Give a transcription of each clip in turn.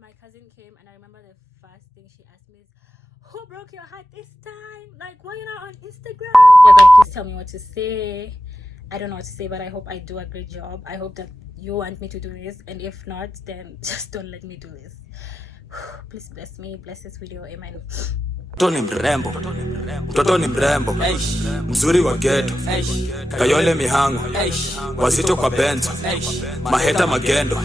my cousin came, and I remember the first thing she asked me is, who broke your heart this time? Like, why you not on Instagram? Yeah, God, please tell me what to say. I don't know what to say, but I hope I do a great job. I hope that you want me to do this, and if not, then just don't let me do this. Please bless me, bless this video, amen. Mtoto ni mrembo, mtoto ni mrembo, mzuri wa ghetto, kayole mihango, wazito kwa benzo, maheta magendo,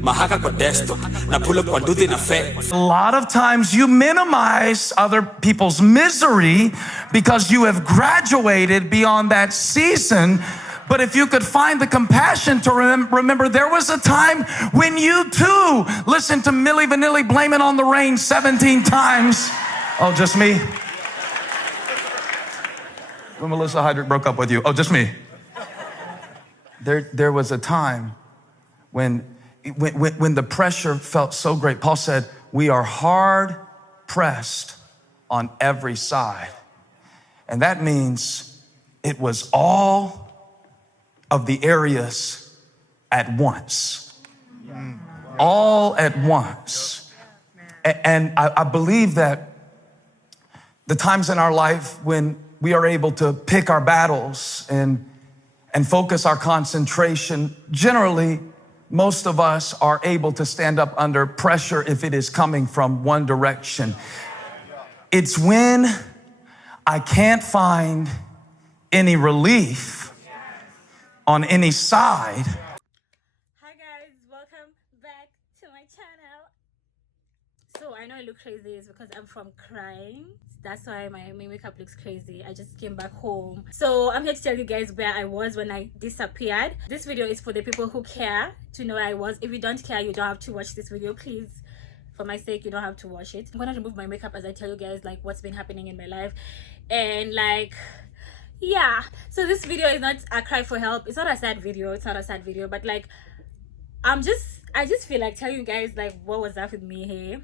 mahaka kwa desto, na pulo kwa nduthi na fe. A lot of times you minimize other people's misery because you have graduated beyond that season. But if you could find the compassion to remember there was a time when you too listened to Milli Vanilli Blame It on the Rain 17 times. Oh, just me? When Melissa Hydrick broke up with you. Oh, just me? There was a time when the pressure felt so great. Paul said, we are hard pressed on every side. And that means it was all of the areas at once. All at once. And I believe that the times in our life when we are able to pick our battles and focus our concentration, generally, most of us are able to stand up under pressure if it is coming from one direction. It's when I can't find any relief on any side. Hi guys, welcome back to my channel. So I know I look crazy, it's because I'm from crying. That's why my makeup looks crazy. I just came back home. So I'm here to tell you guys where I was when I disappeared. This video is for the people who care to know where I was. If you don't care, you don't have to watch this video. Please, for my sake, you don't have to watch it. I'm gonna remove my makeup as I tell you guys like what's been happening in my life. And like, yeah, so this video is not a cry for help. It's not a sad video. It's not a sad video, but like I just feel like telling you guys like what was up with me here.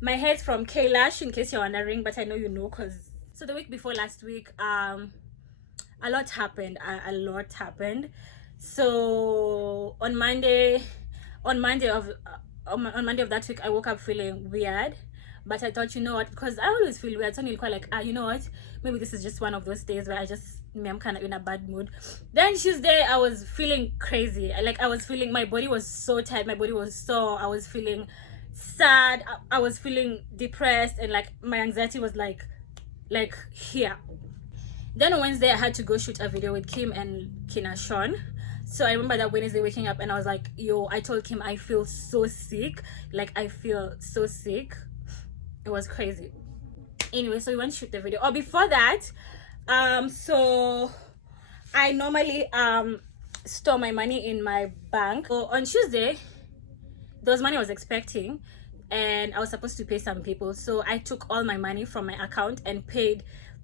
My hair's from K-Lash, in case you're wondering, but I know you know, because so the week before last week, a lot happened. A lot happened. So on Monday of that week, I woke up feeling weird. But I thought, you know what, because I always feel weird, so I'm quite like, you know what, maybe this is just one of those days where I'm kind of in a bad mood. Then Tuesday, I was feeling crazy. Like, I was feeling, my body was so tired, my body was sore, I was feeling sad, I was feeling depressed, and like, my anxiety was like here. Then on Wednesday, I had to go shoot a video with Kim and Kina Sean. So I remember that Wednesday waking up, and I was like, yo, I told Kim I feel so sick. Like, I feel so sick. It was crazy. Anyway, so we went to shoot the video. Oh, before that, so I normally store my money in my bank. So on Tuesday, there was money I was expecting, and I was supposed to pay some people. So I took all my money from my account and paid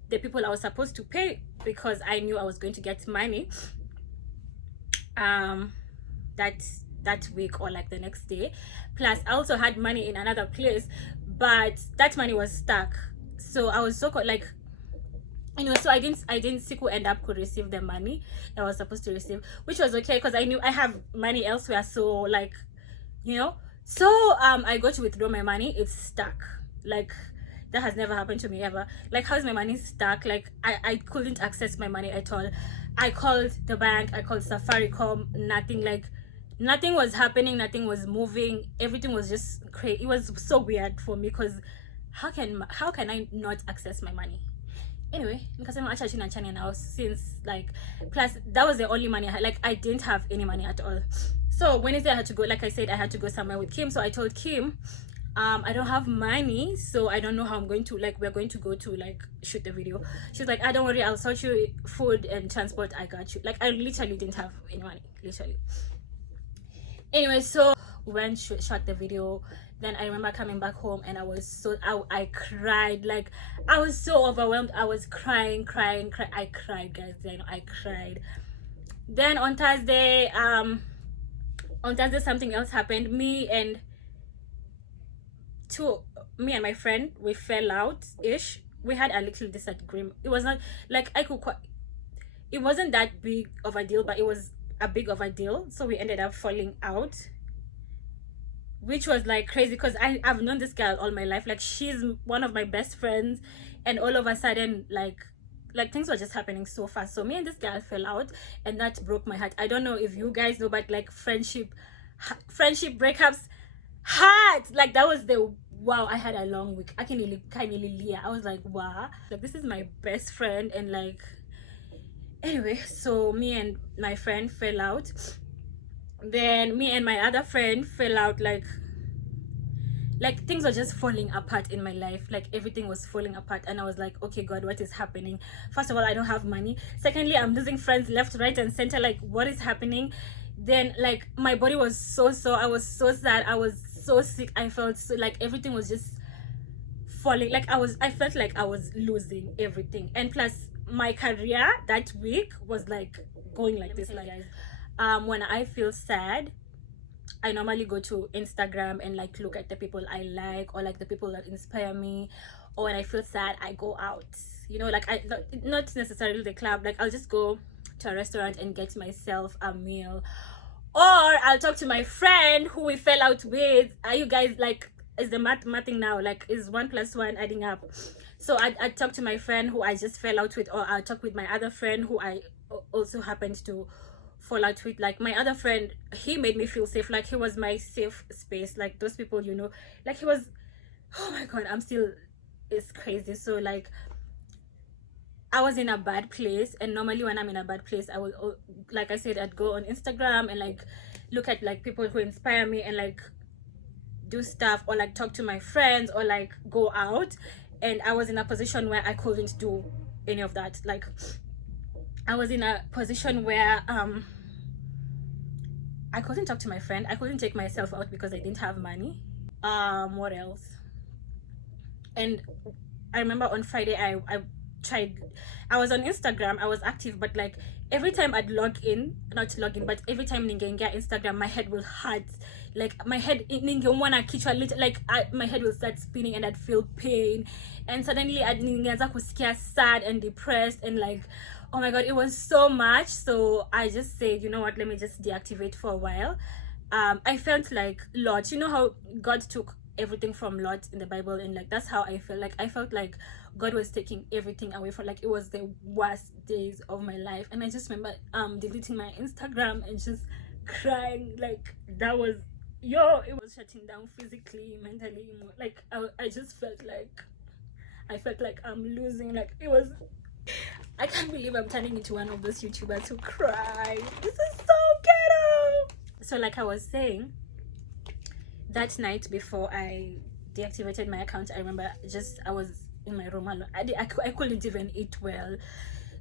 the people I was supposed to pay, because I knew I was going to get money that week or like the next day. Plus I also had money in another place, but that money was stuck. So I was so like, you know, so I didn't see who could receive the money that I was supposed to receive, which was okay because I knew I have money elsewhere. So like, you know, so I go to withdraw my money, it's stuck. Like, that has never happened to me ever. Like, how's my money stuck? Like, I couldn't access my money at all. I called the bank, I called Safaricom, nothing. Like, nothing was happening, nothing was moving, everything was just crazy. It was so weird for me, because how can I not access my money? Anyway, because I'm actually in China now, since like, plus that was the only money I had. Like, I didn't have any money at all. So Wednesday I had to go, like I said, I had to go somewhere with Kim. So I told Kim, I don't have money, so I don't know how I'm going to, like, we're going to go to like shoot the video. She's like, don't worry, I'll sort you food and transport, I got you. Like, I literally didn't have any money, literally. Anyway, so we went shot the video. Then I remember coming back home, and I was so, I cried. Like, I was so overwhelmed. I was crying. I cried, guys. Then I cried. Then on Thursday something else happened. Me and my friend, we fell out ish. We had a little disagreement. It was not like it wasn't that big of a deal, but it was a big of a deal. So we ended up falling out. which was like crazy because I've known this girl all my life. Like, she's one of my best friends, and all of a sudden, like things were just happening so fast. So me and this girl fell out, and that broke my heart. I don't know if you guys know, but like friendship breakups hurt. Like, that was the wow. I had a long week. I was like, wow, like this is my best friend. And like, anyway, so me and my friend fell out. Then me and my other friend fell out. Like things were just falling apart in my life. Like, everything was falling apart, and I was like, okay, God, what is happening? First of all, I don't have money. Secondly, I'm losing friends left, right, and center. Like, what is happening? Then like my body was so I was so sad. I was so sick. I felt so, like everything was just falling. Like, I felt like I was losing everything. And plus, my career that week was like going like this. Like, guys, when I feel sad, I normally go to Instagram and like look at the people I like, or like the people that inspire me. Or when I feel sad, I go out, you know, like not necessarily the club. Like, I'll just go to a restaurant and get myself a meal, or I'll talk to my friend who we fell out with. Are you guys like, is the mathing now? Like, is 1 + 1 adding up? So I talk to my friend who I just fell out with, or I'll talk with my other friend who I also happened to fall out with. Like, my other friend, he made me feel safe. Like, he was my safe space. Like, those people, you know, like he was, oh my God, it's crazy. So like, I was in a bad place, and normally when I'm in a bad place, I will, like I said, I'd go on Instagram and like look at like people who inspire me and like do stuff, or like talk to my friends, or like go out. And I was in a position where I couldn't do any of that. Like, I was in a position where I couldn't talk to my friend. I couldn't take myself out because I didn't have money. What else? And I remember on Friday I was on Instagram. I was active, but like every time I'd but every time ningengia Instagram, my head will hurt. Like, my head my head will start spinning, and I'd feel pain, and suddenly I'd ningeanza sad and depressed, and like, oh my God, it was so much. So I just said, you know what, let me just deactivate for a while. I felt like Lot, you know how God took everything from Lot in the Bible, and like that's how I felt. Like, I felt like God was taking everything away from, like, it was the worst days of my life. And I just remember deleting my Instagram and just crying. Like, that was it was shutting down physically, mentally, like I just felt like I'm losing. Like, it was, I can't believe I'm turning into one of those YouTubers who cry. This is so ghetto. So like I was saying, that night before I deactivated my account, I remember I was in my room alone. I couldn't even eat well.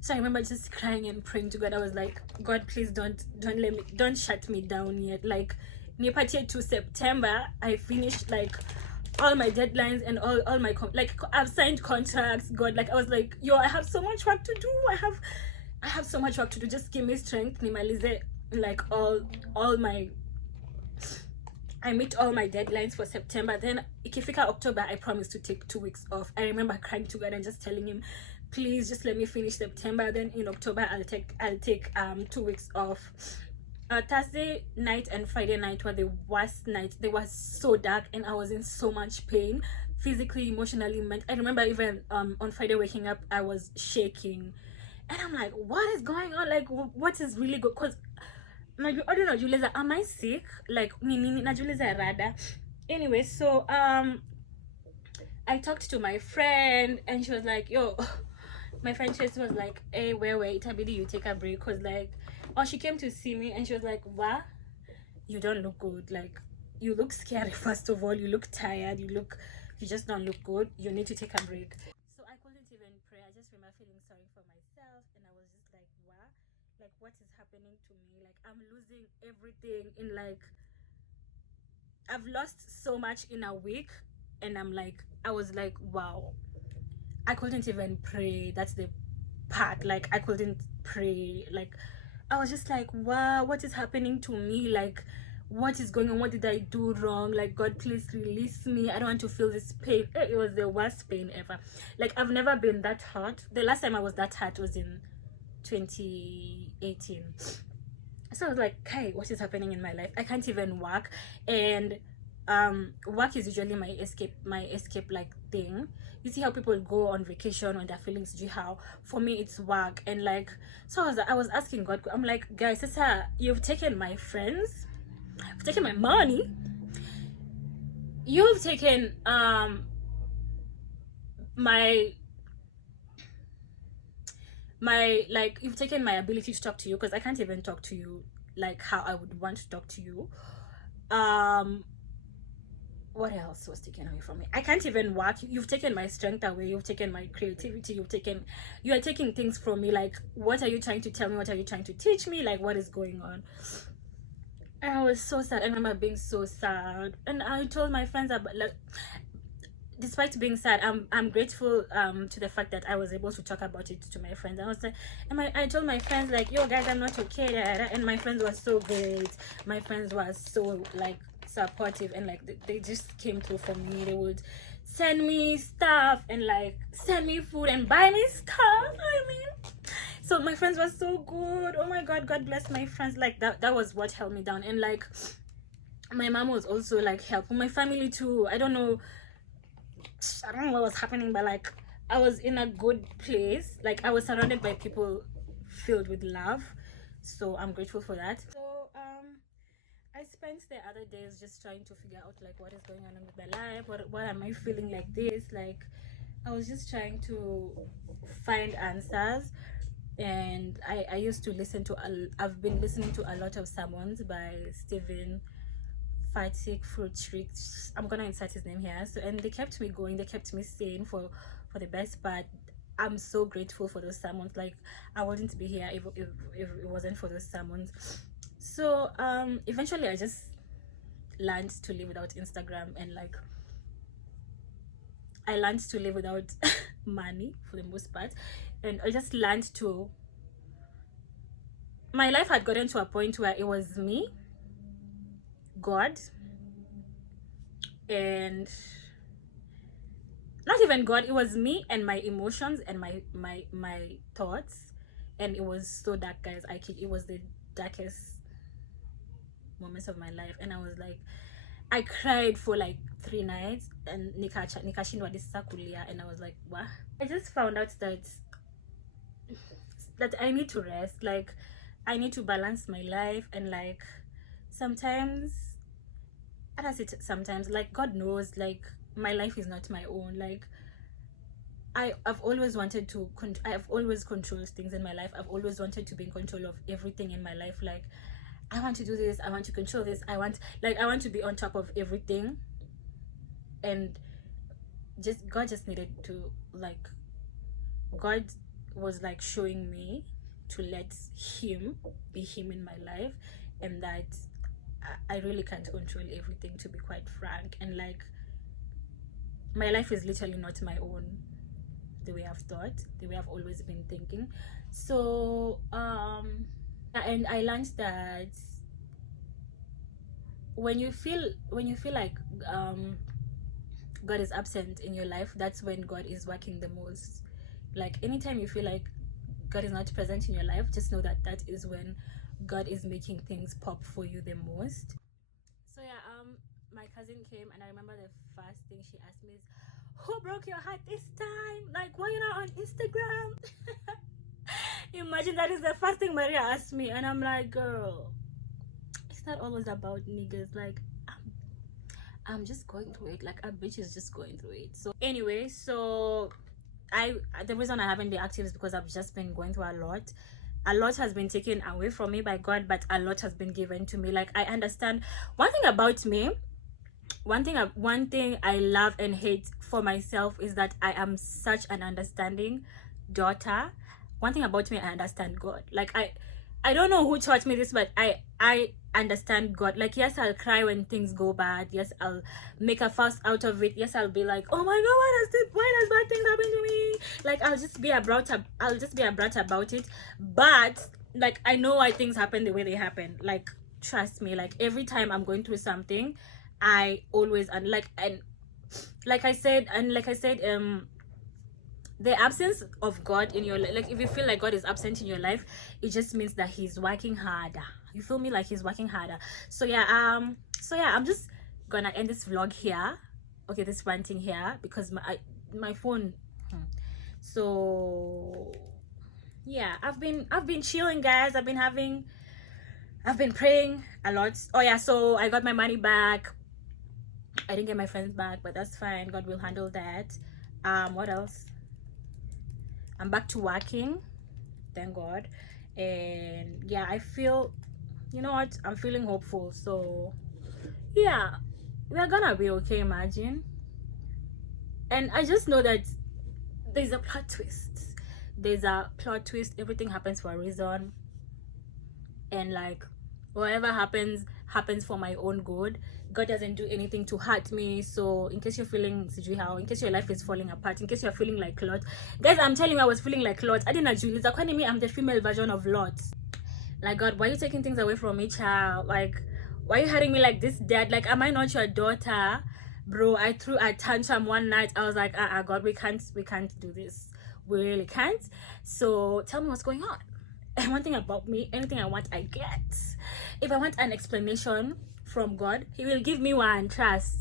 So I remember just crying and praying to God. I was like, God, please don't shut me down yet. Like, nipatie to September, I finished like all my deadlines and all my I've signed contracts. God, like, I was like, yo, I have so much work to do. I have so much work to do. Just give me strength. Nimalize like I meet all my deadlines for September. Then ikifika October, I promise to take 2 weeks off. I remember crying to God and just telling him, please just let me finish September. Then in October, I'll take 2 weeks off. Thursday night and Friday night were the worst nights. They were so dark, and I was in so much pain, physically, emotionally. I remember even on Friday waking up, I was shaking, and I'm like, what is going on? Like, what is really good? Because I don't know, Juliza, am I sick? Like, najuliza rada. Anyway, so I talked to my friend, and she was like, yo, my friend just was like, hey, wait, itabidi you take a break. Because like, she came to see me, and she was like, what? You don't look good. Like, you look scary. First of all, you look tired. You just don't look good. You need to take a break. So I couldn't even pray. I just remember feeling sorry for myself, and I was just like, what? Like, what is happening to me? Like, I'm losing everything in like, I've lost so much in a week, and I was like, wow. I couldn't even pray. That's the part. Like, I couldn't pray. Like, I was just like, wow, what is happening to me? Like, what is going on? What did I do wrong? Like, God, please release me. I don't want to feel this pain. It was the worst pain ever. Like, I've never been that hurt. The last time I was that hurt was in 2018. So I was like, hey, what is happening in my life? I can't even work. And work is usually my escape like thing. You see how people go on vacation when they're feeling how for me it's work. And like, so I was asking God, I'm like, guys, sister, you've taken my friends, you've taken my money, you've taken my like, you've taken my ability to talk to you, because I can't even talk to you like how I would want to talk to you. What else was taken away from me? I can't even work. You've taken my strength away, you've taken my creativity, you are taking things from me. Like, what are you trying to tell me? What are you trying to teach me? Like, what is going on? And I was so sad. I remember being so sad, and I told my friends about, like, despite being sad, I'm grateful to the fact that I was able to talk about it to my friends. I was like, and I told my friends, like, yo guys, I'm not okay, and my friends were so great. My friends were so like supportive, and like they just came through for me. They would send me stuff and like send me food and buy me stuff. I mean, so my friends were so good. Oh my God, God bless my friends. Like that was what held me down. And like my mom was also like helpful, my family too. I don't know what was happening, but like I was in a good place. Like I was surrounded by people filled with love, so I'm grateful for that. So I spent the other days just trying to figure out like what is going on with my life, what am I feeling like this. Like I was just trying to find answers. And I used to listen to I've been listening to a lot of sermons by Stephen Fruit. I'm gonna insert his name here. So, and they kept me going, they kept me sane for the best part. I'm so grateful for those sermons. Like I wouldn't be here if it wasn't for those sermons. So eventually I just learned to live without Instagram, and like I learned to live without money for the most part. And I just learned to, my life had gotten to a point where it was me, God, and not even God, it was me and my emotions and my thoughts. And it was so dark, guys. It was the darkest moments of my life. And I was like, I cried for like 3 nights, and nikashindwa kulia, and I was like, what? I just found out that I need to rest. Like I need to balance my life. And like sometimes like God knows, like my life is not my own. Like I've always wanted to I've always controlled things in my life. I've always wanted to be in control of everything in my life. Like I want to do this, I want to control this, I want to be on top of everything. And God just needed to, like, God was like showing me to let him be him in my life, and that I really can't control everything, to be quite frank. And like my life is literally not my own, the way I've thought, the way I've always been thinking. So and I learned that when you feel like God is absent in your life, that's when God is working the most. Like anytime you feel like God is not present in your life, just know that that is when God is making things pop for you the most. So yeah, my cousin came, and I remember the first thing she asked me is, who broke your heart this time? Like, why you not on Instagram? Imagine that is the first thing Maria asked me. And I'm like, girl, it's not always about niggas. Like I'm just going through it. Like a bitch is just going through it. So anyway, so the reason I haven't been active is because I've just been going through a lot. A lot has been taken away from me by God, but a lot has been given to me. Like I understand one thing about me. One thing I love and hate for myself is that I am such an understanding daughter. One thing about me, I understand God. Like I don't know who taught me this, but I understand God. Like yes, I'll cry when things go bad. Yes, I'll make a fuss out of it. Yes, I'll be like, oh my God, why does bad things happen to me? Like I'll just be a brat about it. But like I know why things happen the way they happen. Like trust me. Like every time I'm going through something, I always like I said, the absence of God in your life, like if you feel like God is absent in your life, it just means that he's working harder. You feel me? Like he's working harder. So yeah, I'm just gonna end this vlog here. Okay, this ranting here, because my phone. So yeah, I've been chilling, guys. I've been praying a lot. Oh yeah, so I got my money back. I didn't get my friends back, but that's fine. God will handle that. What else? I'm back to working, thank God. And yeah, I feel, you know what, I'm feeling hopeful. So yeah, we're gonna be okay, imagine. And I just know that there's a plot twist. Everything happens for a reason, and like whatever happens for my own good. God doesn't do anything to hurt me. So in case you're feeling, in case your life is falling apart, in case you're feeling like Lot, guys, I'm telling you, I was feeling like Lot. I didn't actually, according to me, I'm the female version of Lot. Like, God, why are you taking things away from me, child? Like, why are you hurting me like this, dad? Like, am I not your daughter? Bro, I threw a tantrum one night. I was like, God, we can't do this. We really can't. So tell me what's going on. And one thing about me, anything I want, I get. If I want an explanation from God, he will give me one. Trust.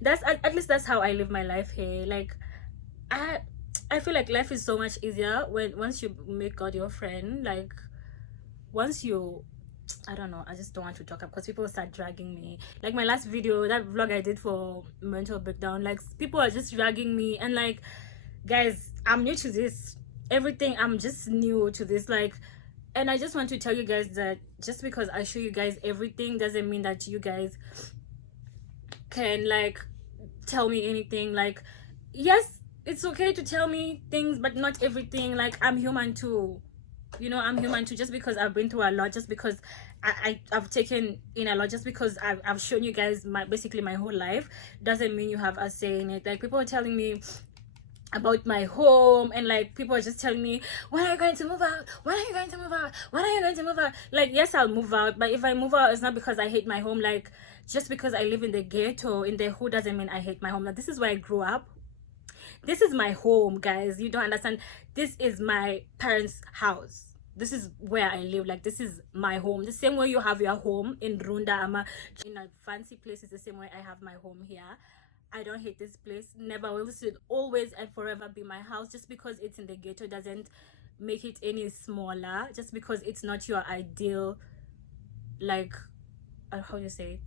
That's at least that's how I live my life here. Like, I feel like life is so much easier once you make God your friend. Like, once you, I don't know, I just don't want to talk up because people start dragging me. Like my last video, that vlog I did for mental breakdown, like people are just dragging me. And like, guys, I'm new to this. Everything, I'm just new to this. Like, and I just want to tell you guys that just because I show you guys everything doesn't mean that you guys can like tell me anything. Like, yes, it's okay to tell me things, but not everything. Like, I'm human too, you know. I'm human too. Just because I've been through a lot, just because I've taken in a lot, just because I've shown you guys basically my whole life, doesn't mean you have a say in it. Like, people are telling me about my home, and like people are just telling me, when are you going to move out? When are you going to move out? When are you going to move out? Like, yes, I'll move out, but if I move out, it's not because I hate my home. Like, just because I live in the ghetto, in the hood, doesn't mean I hate my home. Like, this is where I grew up. This is my home, guys. You don't understand. This is my parents' house. This is where I live. Like, this is my home. The same way you have your home in Runda, in a fancy place, is the same way I have my home here. I don't hate this place. Never will. This will always and forever be my house. Just because it's in the ghetto doesn't make it any smaller. Just because it's not your ideal, like, how do you say it?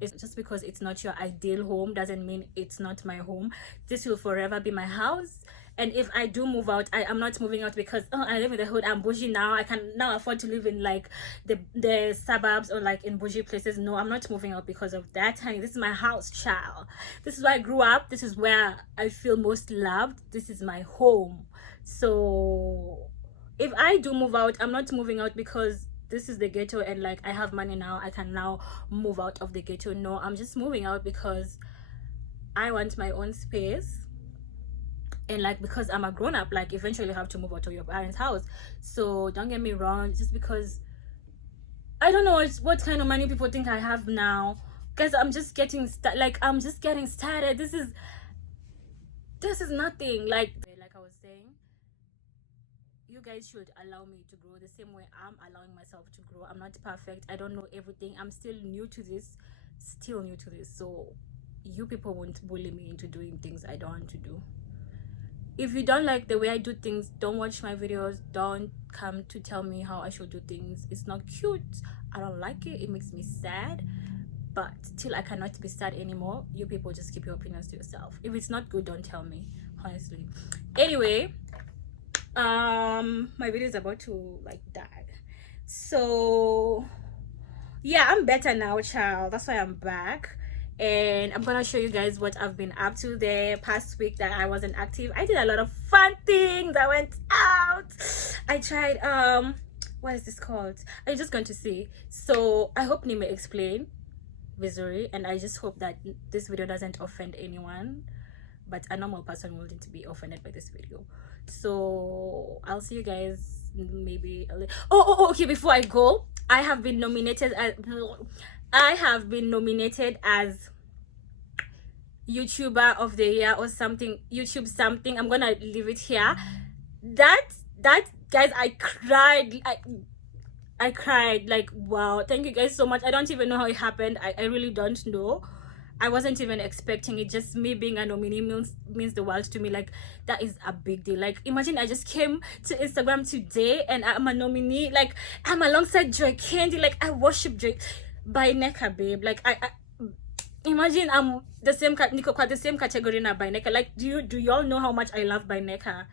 It's just because it's not your ideal home doesn't mean it's not my home. This will forever be my house. And if I do move out, I'm not moving out because, oh, I live in the hood, I'm bougie now, I can now afford to live in like the suburbs or like in bougie places. No, I'm not moving out because of that, honey. This is my house, child. This is where I grew up. This is where I feel most loved. This is my home. So if I do move out, I'm not moving out because this is the ghetto and like I have money now, I can now move out of the ghetto. No, I'm just moving out because I want my own space. And like, because I'm a grown-up, like eventually you have to move out of your parents' house. So don't get me wrong, just because I don't know what kind of money people think I have now, because I'm just getting I'm just getting started. This is nothing. Like I was saying, you guys should allow me to grow the same way I'm allowing myself to grow. I'm not perfect. I don't know everything. I'm still new to this. So you people won't bully me into doing things I don't want to do. If you don't like the way I do things, don't watch my videos. Don't come to tell me how I should do things. It's not cute. I don't like it. It makes me sad. But till I cannot be sad anymore, you people just keep your opinions to yourself. If it's not good, don't tell me, honestly. Anyway, my video is about to like die. So yeah, I'm better now, child. That's why I'm back. And I'm gonna show you guys what I've been up to the past week that I wasn't active. I did a lot of fun things. I went out. I tried what is this called? I'm just going to see. So I hope Nime explain Missouri, and I just hope that this video doesn't offend anyone, but a normal person wouldn't be offended by this video. So I'll see you guys maybe a little. Okay, before I go, I have been nominated as YouTuber of the year or something, YouTube something. I'm gonna leave it here. That guys, I cried. I cried. Like, wow, thank you guys so much. I don't even know how it happened. I really don't know. I wasn't even expecting it. Just me being a nominee means the world to me. Like, that is a big deal. Like, imagine I just came to Instagram today and I'm a nominee. Like, I'm alongside Joy Candy. Like, I worship Joy by Neka, babe. Like, I imagine I'm the same the same category na by Neka. Like, do y'all know how much I love by Neka?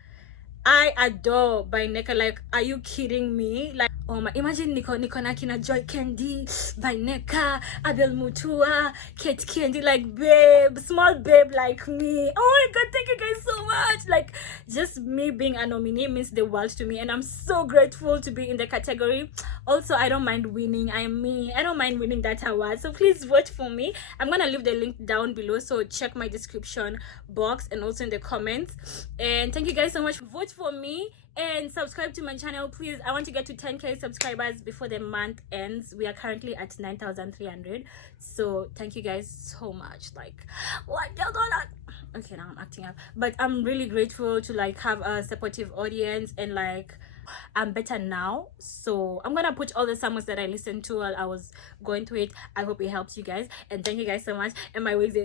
I adore by Neka. Like, are you kidding me? Like, oh my, imagine Niko na kina Joy Candy, by Neka, Abel Mutua, Kate Candy, like, babe, small babe like me. Oh my god, thank you guys so much. Like, just me being a nominee means the world to me, and I'm so grateful to be in the category. Also, I don't mind winning. I don't mind winning that award, so please vote for me. I'm gonna leave the link down below, so check my description box and also in the comments. And thank you guys so much. Vote for me and subscribe to my channel, please. I want to get to 10k subscribers before the month ends. We are currently at 9,300, so thank you guys so much. Like, what y'all gonna, okay, now I'm acting up, but I'm really grateful to like have a supportive audience, and like, I'm better now. So I'm gonna put all the songs that I listened to while I was going through it. I hope it helps you guys, and thank you guys so much. And my wig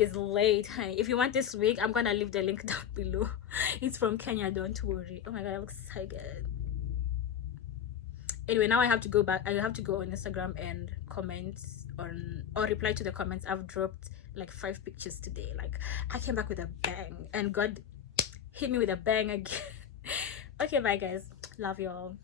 is late, honey. If you want this wig, I'm gonna leave the link down below. It's from Kenya, don't worry. Oh my god, it looks so good. Anyway, now I have to go back. I have to go on Instagram and comment on, or reply to the comments. I've dropped like 5 pictures today. Like, I came back with a bang, and God hit me with a bang again. Okay, bye guys, love y'all.